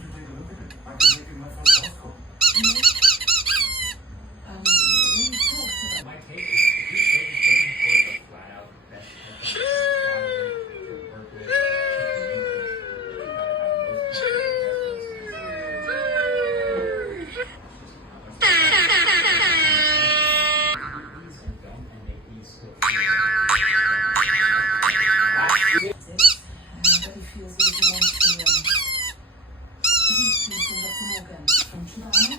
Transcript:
you take a look at it? I could make it my first house call. We talked about My take is if your kid is looking for the flat out best type of environment to work with, you gotta have most don't and make these skills. this, but he feels that he wants to he's Singapore Morgan from China.